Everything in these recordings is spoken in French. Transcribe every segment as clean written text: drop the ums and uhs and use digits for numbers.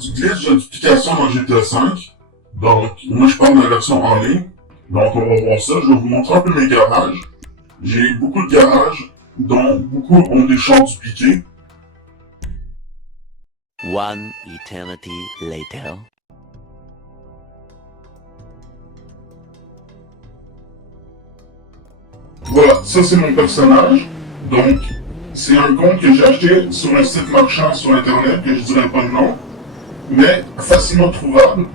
du glitch de duplication dans GTA V. Donc, moi je parle de la version en ligne. Donc on va voir ça, je vais vous montrer un peu mes garages. J'ai beaucoup de garages, dont beaucoup ont des chars dupliqués. One eternity later. Voilà, ça c'est mon personnage. Donc, c'est un compte que j'ai acheté sur un site marchand sur internet, que je dirais pas le nom, mais facilement trouvable.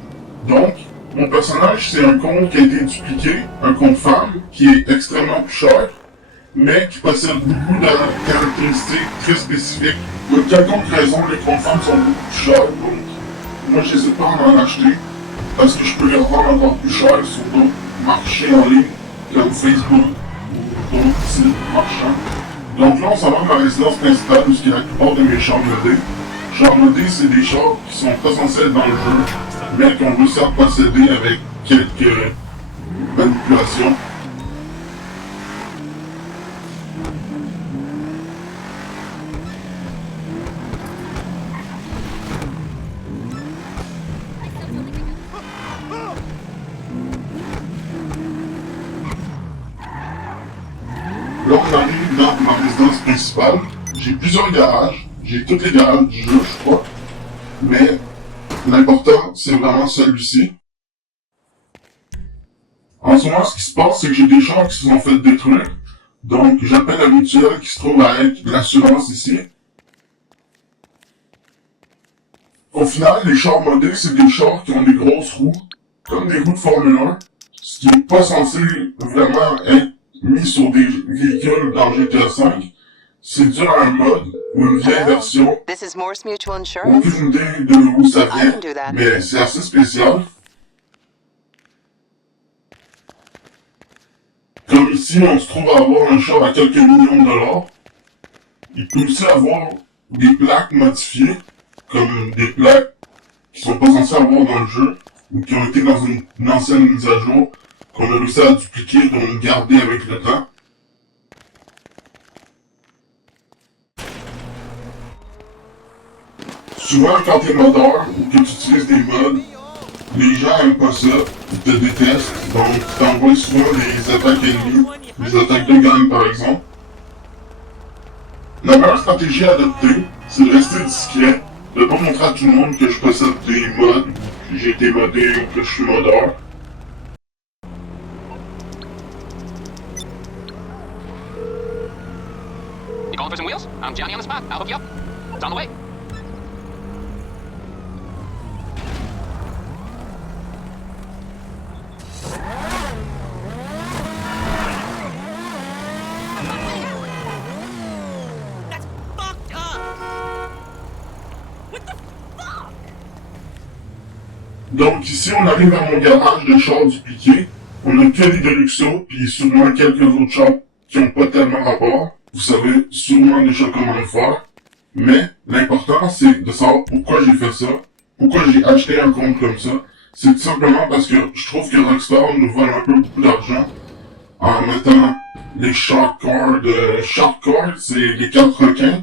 Donc, mon personnage, c'est un compte qui a été dupliqué, un compte femme, qui est extrêmement plus cher, mais qui possède beaucoup de caractéristiques très spécifiques. Pour quelconque raison, les comptes femmes sont beaucoup plus chers, donc moi j'hésite pas à en acheter, parce que je peux les revendre encore plus cher sur d'autres marchés en ligne, comme Facebook, ou d'autres sites marchands. Donc là, on s'en va à ma résidence principale, où il y a la plupart de mes chars modés. Chars modés, c'est des chars qui sont pas censés être dans le jeu, mais qu'on réussit à posséder avec quelques manipulations. Là, on arrive dans ma résidence principale. J'ai plusieurs garages. J'ai tous les garages du jeu, je crois. Mais l'important, c'est vraiment celui-ci. En ce moment, ce qui se passe, c'est que j'ai des chars qui se sont fait détruire. Donc, j'appelle la mutuelle qui se trouve à être l'assurance ici. Au final, les chars modés, c'est des chars qui ont des grosses roues, comme des roues de Formule 1, ce qui n'est pas censé vraiment être mis sur des véhicules dans GTA V. C'est dû à un mode ou une vieille version. Aucune idée de où ça vient, mais c'est assez spécial. Comme ici, on se trouve à avoir un char à quelques millions de dollars. Il peut aussi avoir des plaques modifiées, comme des plaques qui sont pas censées avoir dans le jeu, ou qui ont été dans une ancienne mise à jour, qu'on a réussi à dupliquer, donc garder avec le temps. Souvent, quand t'es modeur, ou que tu utilises des mods, les gens aiment pas ça, ils te détestent, donc tu t'envoies souvent des attaques ennemies, des attaques de gang par exemple. La meilleure stratégie à adopter, c'est de rester discret, de pas montrer à tout le monde que je possède des mods, que j'ai été modé ou que je suis modeur. You calling for some wheels? I'm Johnny on the spot. I'll hook you up. It's on the way. That's fucked up. What the fuck? Donc ici, on arrive à mon garage de chars dupliqués. On a que les Deluxo, puis sûrement quelques autres chars qui ont pas tellement rapport. Vous savez sûrement déjà comment le faire. Mais l'important, c'est de savoir pourquoi j'ai fait ça. Pourquoi j'ai acheté un compte comme ça. C'est tout simplement parce que je trouve que Rockstar nous vole un peu beaucoup d'argent en mettant les Shark Cards. Shark Cards, c'est les cartes requins.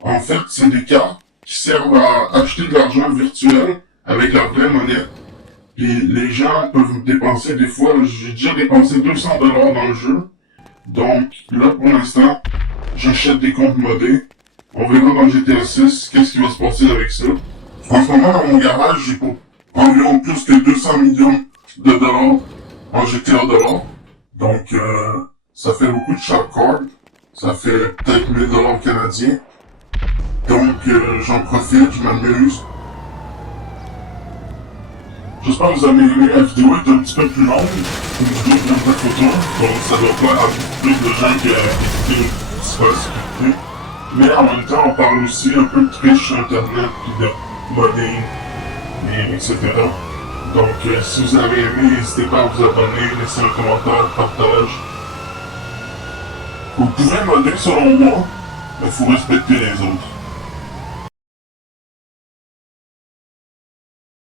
En fait, c'est des cartes qui servent à acheter de l'argent virtuel avec la vraie monnaie. Puis les gens peuvent dépenser des fois, j'ai déjà dépensé 200$ dans le jeu. Donc là, pour l'instant, j'achète des comptes modés. On verra dans GTA 6 qu'est-ce qui va se passer avec ça. En ce moment, dans mon garage, j'ai pour environ plus que 200 millions de dollars en GTA dollars. Donc, ça fait beaucoup de Shark Cards. Ça fait peut-être 1000$ canadiens. Donc, j'en profite, je m'amuse. J'espère que vous avez aimé la vidéo, elle est un petit peu plus longue, une vidéo de 24 photos, donc ça doit pas avoir plus de gens qui écoutent ce possibilité. Mais en même temps, on parle aussi un peu de triche sur internet, puis de modding, et etc. Donc si vous avez aimé, n'hésitez pas à vous abonner, laisser un commentaire, partage. Vous pouvez modder selon moi, mais il faut respecter les autres.